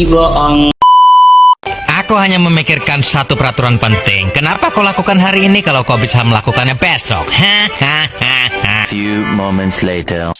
bohong. Aku hanya memikirkan satu peraturan penting. Kenapa kau lakukan hari ini kalau kau bisa melakukannya besok? Few moments later.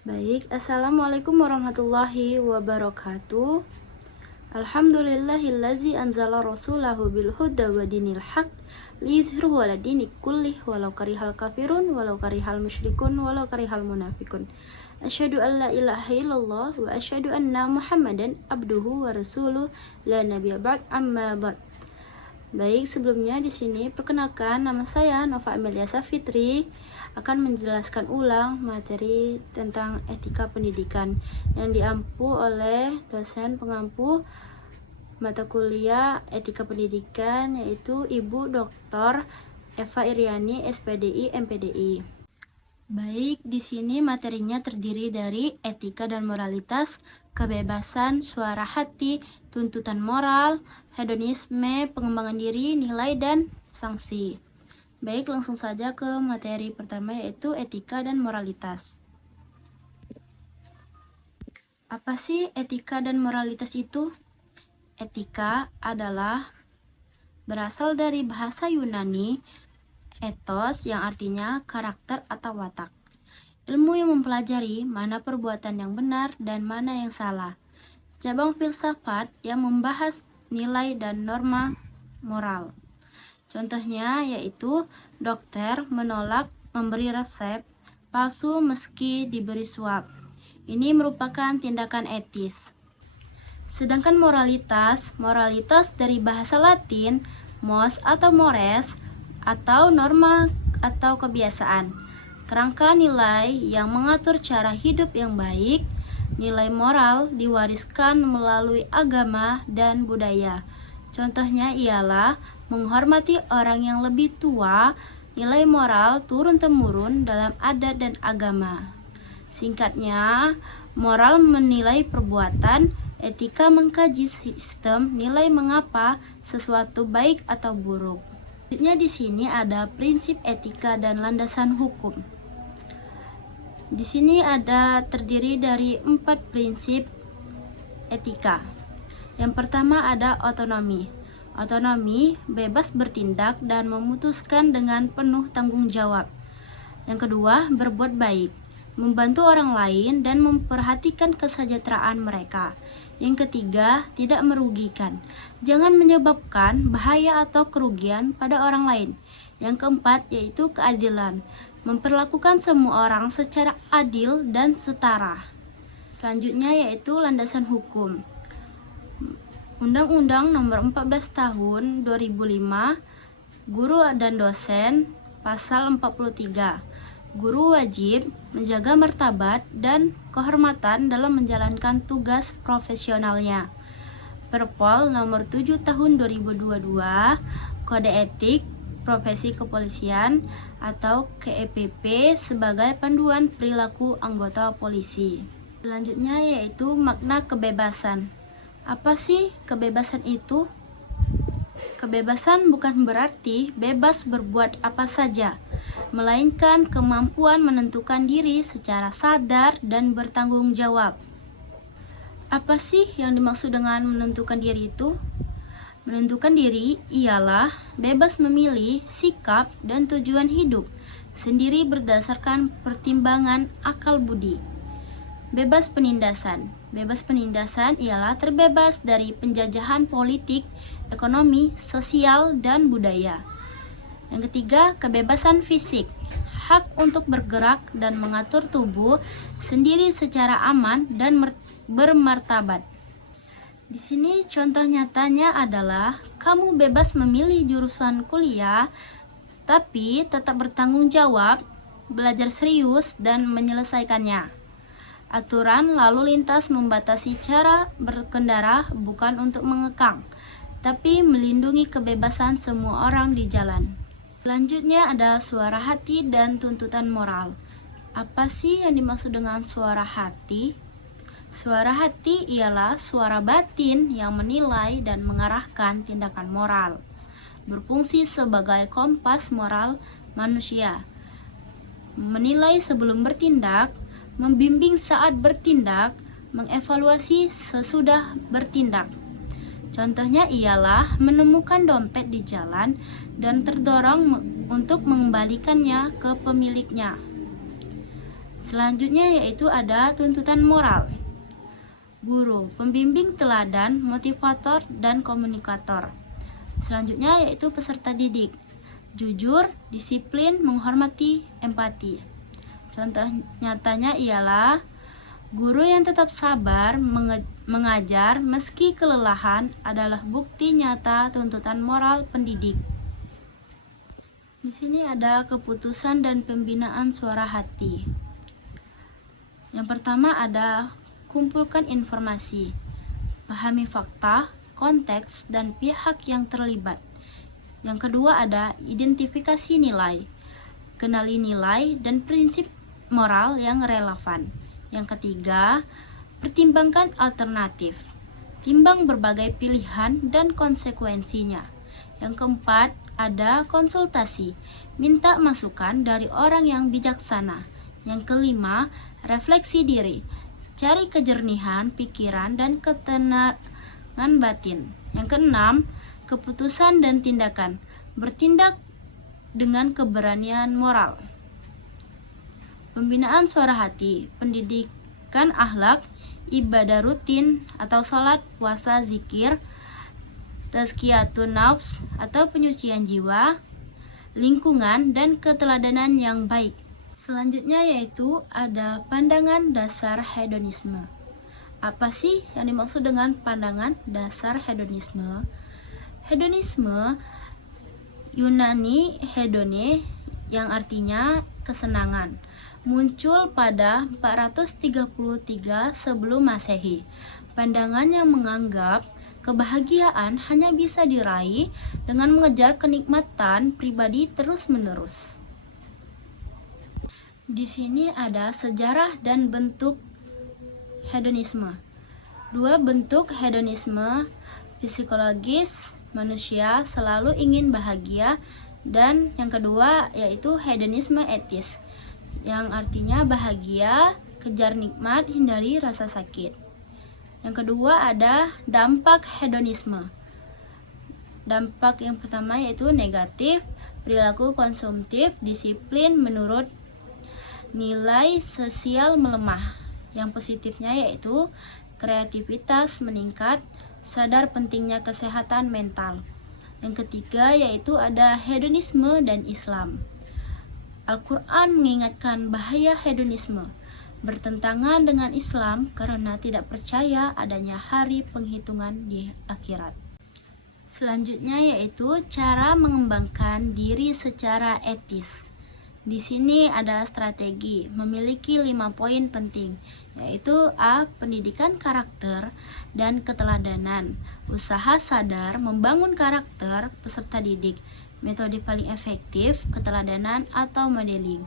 Baik, assalamualaikum warahmatullahi wabarakatuh. Alhamdulillahillazi anzala rasulahu bil huda wa dinil haq liyuzhirahu ala dini kullih walau karihal kafirun walau karihal musyrikun walau karihal munafikun. Asyhadu an la ilaha illallah wa asyhadu anna Muhammadan abduhu wa rasuluh la nabiyya ba'd amma ba'd. Baik, sebelumnya di sini perkenalkan nama saya Nova Amelia Safitri akan menjelaskan ulang materi tentang etika pendidikan yang diampu oleh dosen pengampu mata kuliah etika pendidikan yaitu Ibu Dr. Eva Iriani SPDI MPDI. Baik, di sini materinya terdiri dari etika dan moralitas, kebebasan, suara hati, tuntutan moral, hedonisme, pengembangan diri, nilai, dan sanksi. Baik, langsung saja ke materi pertama yaitu etika dan moralitas. Apa sih etika dan moralitas itu? Etika adalah berasal dari bahasa Yunani ethos yang artinya karakter atau watak. Ilmu yang mempelajari mana perbuatan yang benar dan mana yang salah. Cabang filsafat yang membahas nilai dan norma moral. Contohnya yaitu dokter menolak memberi resep palsu meski diberi suap. Ini merupakan tindakan etis. Sedangkan moralitas dari bahasa Latin mos atau mores atau norma atau kebiasaan. Kerangka nilai yang mengatur cara hidup yang baik. Nilai moral diwariskan melalui agama dan budaya. Contohnya ialah menghormati orang yang lebih tua. Nilai moral turun-temurun dalam adat dan agama. Singkatnya, moral menilai perbuatan, etika mengkaji sistem nilai mengapa sesuatu baik atau buruk. Selanjutnya di sini ada prinsip etika dan landasan hukum. Di sini ada terdiri dari 4 prinsip etika. Yang pertama ada otonomi. Otonomi bebas bertindak dan memutuskan dengan penuh tanggung jawab. Yang kedua, berbuat baik, membantu orang lain dan memperhatikan kesejahteraan mereka. Yang ketiga, tidak merugikan. Jangan menyebabkan bahaya atau kerugian pada orang lain. Yang keempat, yaitu keadilan. Memperlakukan semua orang secara adil dan setara. Selanjutnya yaitu landasan hukum. Undang-Undang Nomor 14 Tahun 2005, Guru dan Dosen, Pasal 43. Guru wajib menjaga martabat dan kehormatan dalam menjalankan tugas profesionalnya. Perpol nomor 7 tahun 2022, Kode Etik Profesi Kepolisian atau KEPP sebagai panduan perilaku anggota polisi. Selanjutnya yaitu makna kebebasan. Apa sih kebebasan itu? Kebebasan bukan berarti bebas berbuat apa saja, melainkan kemampuan menentukan diri secara sadar dan bertanggung jawab. Apa sih yang dimaksud dengan menentukan diri itu? Menentukan diri ialah bebas memilih sikap dan tujuan hidup sendiri berdasarkan pertimbangan akal budi. Bebas penindasan. Bebas penindasan ialah terbebas dari penjajahan politik, ekonomi, sosial, dan budaya. Yang ketiga, kebebasan fisik. Hak untuk bergerak dan mengatur tubuh sendiri secara aman dan bermartabat. Di sini contoh nyatanya adalah kamu bebas memilih jurusan kuliah, tapi tetap bertanggung jawab, belajar serius, dan menyelesaikannya. Aturan lalu lintas membatasi cara berkendara bukan untuk mengekang, tapi melindungi kebebasan semua orang di jalan. Selanjutnya ada suara hati dan tuntutan moral. Apa sih yang dimaksud dengan suara hati? Suara hati ialah suara batin yang menilai dan mengarahkan tindakan moral, berfungsi sebagai kompas moral manusia, menilai sebelum bertindak, membimbing saat bertindak, mengevaluasi sesudah bertindak. Contohnya ialah menemukan dompet di jalan dan terdorong untuk mengembalikannya ke pemiliknya. Selanjutnya yaitu ada tuntutan moral. Guru, pembimbing teladan, motivator, dan komunikator. Selanjutnya yaitu peserta didik. Jujur, disiplin, menghormati, empati. Contoh nyatanya ialah guru yang tetap sabar mengajar meski kelelahan adalah bukti nyata tuntutan moral pendidik. Di sini ada keputusan dan pembinaan suara hati. Yang pertama ada kumpulkan informasi, pahami fakta, konteks, dan pihak yang terlibat. Yang kedua ada identifikasi nilai, kenali nilai dan prinsip moral yang relevan. Yang ketiga, pertimbangkan alternatif, timbang berbagai pilihan dan konsekuensinya. Yang keempat, ada konsultasi, minta masukan dari orang yang bijaksana. Yang kelima, refleksi diri, cari kejernihan pikiran dan ketenangan batin. Yang keenam, keputusan dan tindakan, bertindak dengan keberanian moral. Pembinaan suara hati, pendidikan akhlak, ibadah rutin atau salat, puasa, zikir, tazkiyatun nafs atau penyucian jiwa, lingkungan, dan keteladanan yang baik. Selanjutnya yaitu ada pandangan dasar hedonisme. Apa sih yang dimaksud dengan pandangan dasar hedonisme? Hedonisme Yunani hedone yang artinya kesenangan, muncul pada 433 sebelum Masehi. Pandangan yang menganggap kebahagiaan hanya bisa diraih dengan mengejar kenikmatan pribadi terus-menerus. Di sini ada sejarah dan bentuk hedonisme. Dua bentuk hedonisme psikologis, manusia selalu ingin bahagia, dan yang kedua yaitu hedonisme etis, yang artinya bahagia, kejar nikmat, hindari rasa sakit. Yang kedua ada dampak hedonisme. Dampak yang pertama yaitu negatif, perilaku konsumtif, disiplin menurut nilai sosial melemah. Yang positifnya yaitu kreativitas meningkat, sadar pentingnya kesehatan mental. Yang ketiga yaitu ada hedonisme dan Islam. Al-Quran mengingatkan bahaya hedonisme, bertentangan dengan Islam karena tidak percaya adanya hari penghitungan di akhirat. Selanjutnya yaitu cara mengembangkan diri secara etis. Di sini ada strategi, memiliki 5 poin penting, yaitu A. Pendidikan karakter dan keteladanan. Usaha sadar membangun karakter peserta didik. Metode paling efektif, keteladanan atau modeling.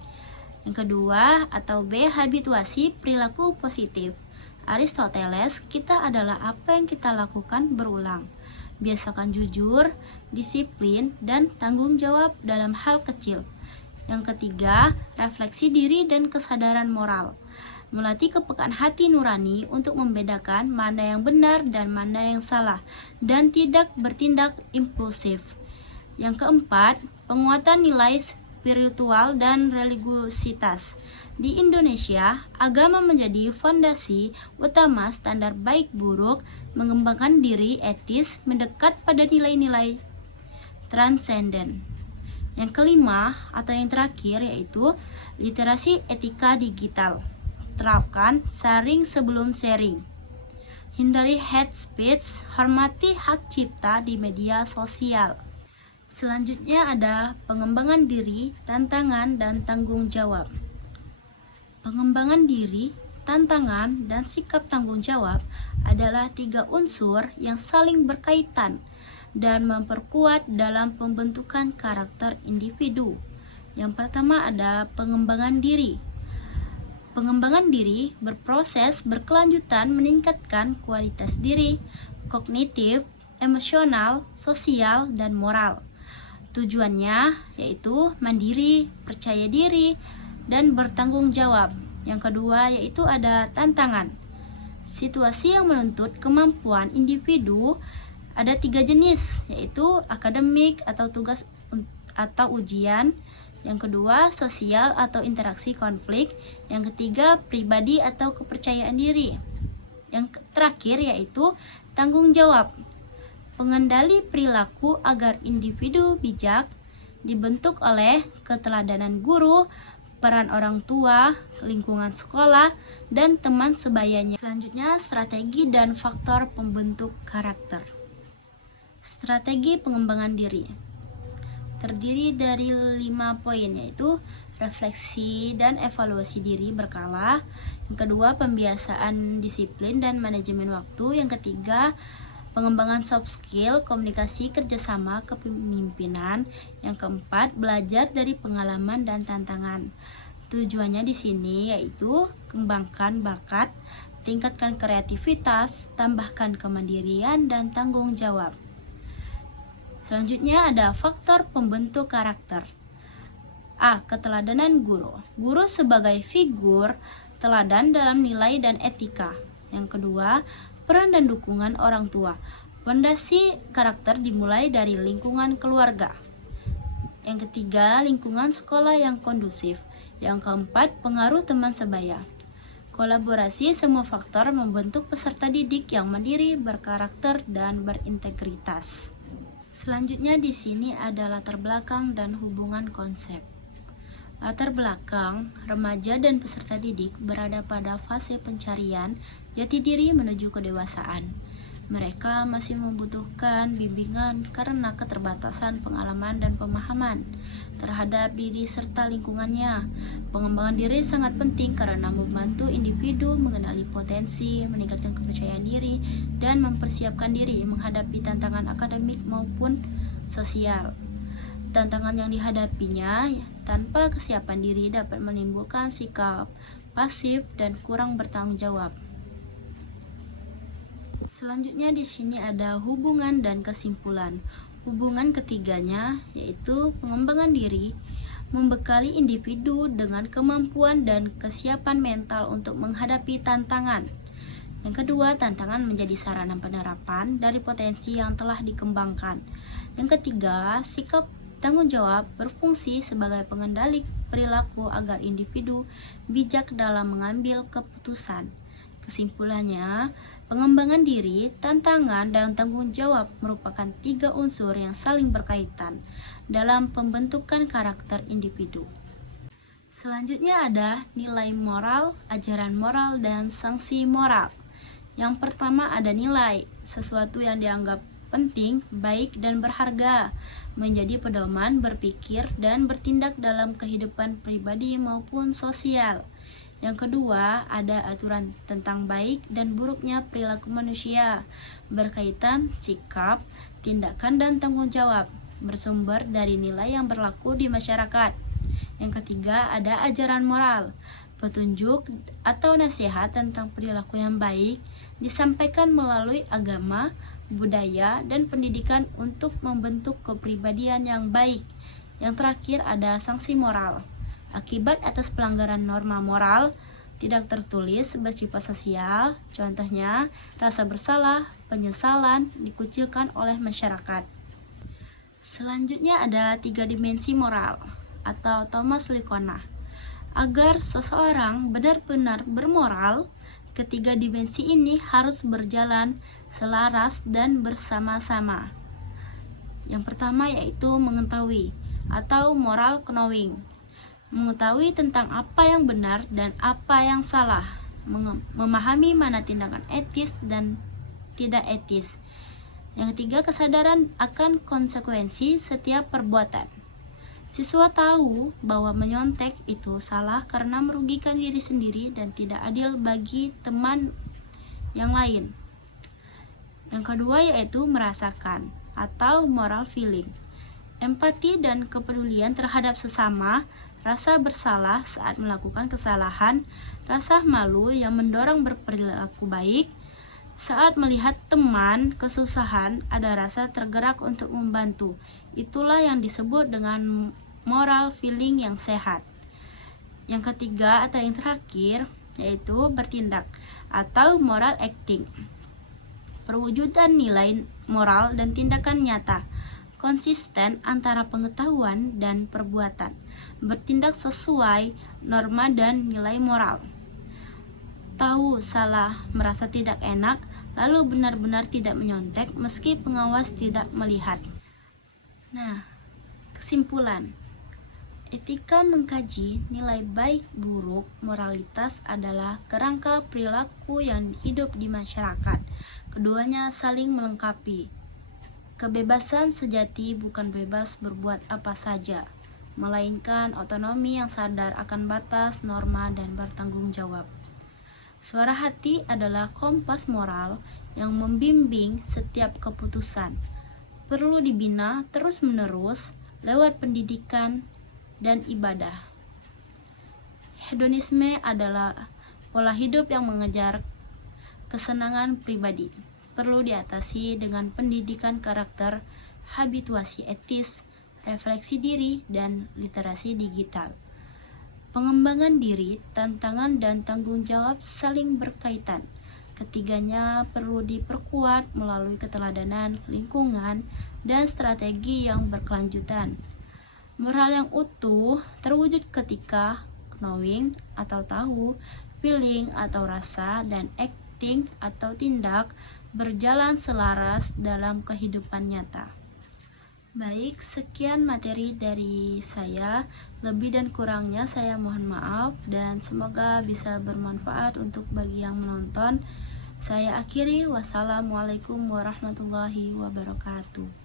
Yang kedua atau B. Habituasi perilaku positif. Aristoteles, kita adalah apa yang kita lakukan berulang. Biasakan jujur, disiplin, dan tanggung jawab dalam hal kecil. Yang ketiga, refleksi diri dan kesadaran moral. Melatih kepekaan hati nurani untuk membedakan mana yang benar dan mana yang salah, dan tidak bertindak impulsif. Yang keempat, penguatan nilai spiritual dan religiusitas. Di Indonesia, agama menjadi fondasi utama standar baik buruk, mengembangkan diri etis, mendekat pada nilai-nilai transenden. Yang kelima atau yang terakhir yaitu literasi etika digital. Terapkan sharing sebelum sharing. Hindari hate speech, hormati hak cipta di media sosial. Selanjutnya ada pengembangan diri, tantangan, dan tanggung jawab. Pengembangan diri, tantangan, dan sikap tanggung jawab adalah 3 unsur yang saling berkaitan dan memperkuat dalam pembentukan karakter individu. Yang pertama ada pengembangan diri. Pengembangan diri berproses berkelanjutan meningkatkan kualitas diri, kognitif, emosional, sosial, dan moral. Tujuannya yaitu mandiri, percaya diri, dan bertanggung jawab. Yang kedua yaitu ada tantangan. Situasi yang menuntut kemampuan individu ada 3 jenis, yaitu akademik atau tugas atau ujian. Yang kedua, sosial atau interaksi konflik. Yang ketiga, pribadi atau kepercayaan diri. Yang terakhir yaitu tanggung jawab. Pengendali perilaku agar individu bijak dibentuk oleh keteladanan guru, peran orang tua, lingkungan sekolah, dan teman sebayanya. Selanjutnya, strategi dan faktor pembentuk karakter. Strategi pengembangan diri terdiri dari 5 poin, yaitu refleksi dan evaluasi diri berkala. Yang kedua, pembiasaan disiplin dan manajemen waktu. Yang ketiga, pengembangan soft skill, komunikasi, kerjasama, kepemimpinan. Yang keempat, belajar dari pengalaman dan tantangan. Tujuannya di sini yaitu kembangkan bakat, tingkatkan kreativitas, tambahkan kemandirian dan tanggung jawab. Selanjutnya ada faktor pembentuk karakter. A. Keteladanan guru. Guru sebagai figur teladan dalam nilai dan etika. Yang kedua, peran dan dukungan orang tua. Fondasi karakter dimulai dari lingkungan keluarga. Yang ketiga, lingkungan sekolah yang kondusif. Yang keempat, pengaruh teman sebaya. Kolaborasi semua faktor membentuk peserta didik yang mandiri, berkarakter, dan berintegritas. Selanjutnya di sini ada latar belakang dan hubungan konsep. Latar belakang, remaja dan peserta didik berada pada fase pencarian jati diri menuju kedewasaan. Mereka masih membutuhkan bimbingan karena keterbatasan pengalaman dan pemahaman terhadap diri serta lingkungannya. Pengembangan diri sangat penting karena membantu individu mengenali potensi, meningkatkan kepercayaan diri, dan mempersiapkan diri menghadapi tantangan akademik maupun sosial. Tantangan yang dihadapinya tanpa kesiapan diri dapat menimbulkan sikap pasif dan kurang bertanggung jawab. Selanjutnya di sini ada hubungan dan kesimpulan. Hubungan ketiganya yaitu pengembangan diri membekali individu dengan kemampuan dan kesiapan mental untuk menghadapi tantangan. Yang kedua, tantangan menjadi sarana penerapan dari potensi yang telah dikembangkan. Yang ketiga, sikap tanggung jawab berfungsi sebagai pengendali perilaku agar individu bijak dalam mengambil keputusan. Kesimpulannya, pengembangan diri, tantangan, dan tanggung jawab merupakan 3 unsur yang saling berkaitan dalam pembentukan karakter individu. Selanjutnya ada nilai moral, ajaran moral, dan sanksi moral. Yang pertama ada nilai, sesuatu yang dianggap penting, baik, dan berharga, menjadi pedoman berpikir dan bertindak dalam kehidupan pribadi maupun sosial. Yang kedua, ada aturan tentang baik dan buruknya perilaku manusia, berkaitan sikap, tindakan, dan tanggung jawab, bersumber dari nilai yang berlaku di masyarakat. Yang ketiga, ada ajaran moral, petunjuk atau nasihat tentang perilaku yang baik, disampaikan melalui agama, budaya, dan pendidikan untuk membentuk kepribadian yang baik. Yang terakhir, ada sanksi moral. Akibat atas pelanggaran norma moral tidak tertulis bersifat sosial, contohnya rasa bersalah, penyesalan, dikucilkan oleh masyarakat. Selanjutnya ada 3 dimensi moral atau Thomas Likona. Agar seseorang benar-benar bermoral, ketiga dimensi ini harus berjalan selaras dan bersama-sama. Yang pertama yaitu mengetahui atau moral knowing. Mengetahui tentang apa yang benar dan apa yang salah, memahami mana tindakan etis dan tidak etis. Yang ketiga, kesadaran akan konsekuensi setiap perbuatan. Siswa tahu bahwa menyontek itu salah karena merugikan diri sendiri dan tidak adil bagi teman yang lain. Yang kedua yaitu merasakan atau moral feeling. Empati dan kepedulian terhadap sesama, rasa bersalah saat melakukan kesalahan, rasa malu yang mendorong berperilaku baik. Saat melihat teman kesusahan, ada rasa tergerak untuk membantu. Itulah yang disebut dengan moral feeling yang sehat. Yang ketiga atau yang terakhir yaitu bertindak atau moral acting. Perwujudan nilai moral dan tindakan nyata, konsisten antara pengetahuan dan perbuatan, bertindak sesuai norma dan nilai moral. Tahu salah, merasa tidak enak, lalu benar-benar tidak menyontek meski pengawas tidak melihat. Nah, kesimpulan. Etika mengkaji nilai baik buruk moralitas adalah kerangka perilaku yang hidup di masyarakat. Keduanya saling melengkapi. Kebebasan sejati bukan bebas berbuat apa saja, melainkan otonomi yang sadar akan batas, norma, dan bertanggung jawab. Suara hati adalah kompas moral yang membimbing setiap keputusan. Perlu dibina terus-menerus lewat pendidikan dan ibadah. Hedonisme adalah pola hidup yang mengejar kesenangan pribadi. Perlu diatasi dengan pendidikan karakter, habituasi etis, refleksi diri, dan literasi digital. Pengembangan diri, tantangan, dan tanggung jawab saling berkaitan. Ketiganya perlu diperkuat melalui keteladanan, lingkungan, dan strategi yang berkelanjutan. Moral yang utuh terwujud ketika knowing atau tahu, feeling atau rasa, dan acting atau tindak berjalan selaras dalam kehidupan nyata. Baik, sekian materi dari saya. Lebih dan kurangnya saya mohon maaf dan semoga bisa bermanfaat untuk bagi yang menonton. Saya akhiri, wassalamualaikum warahmatullahi wabarakatuh.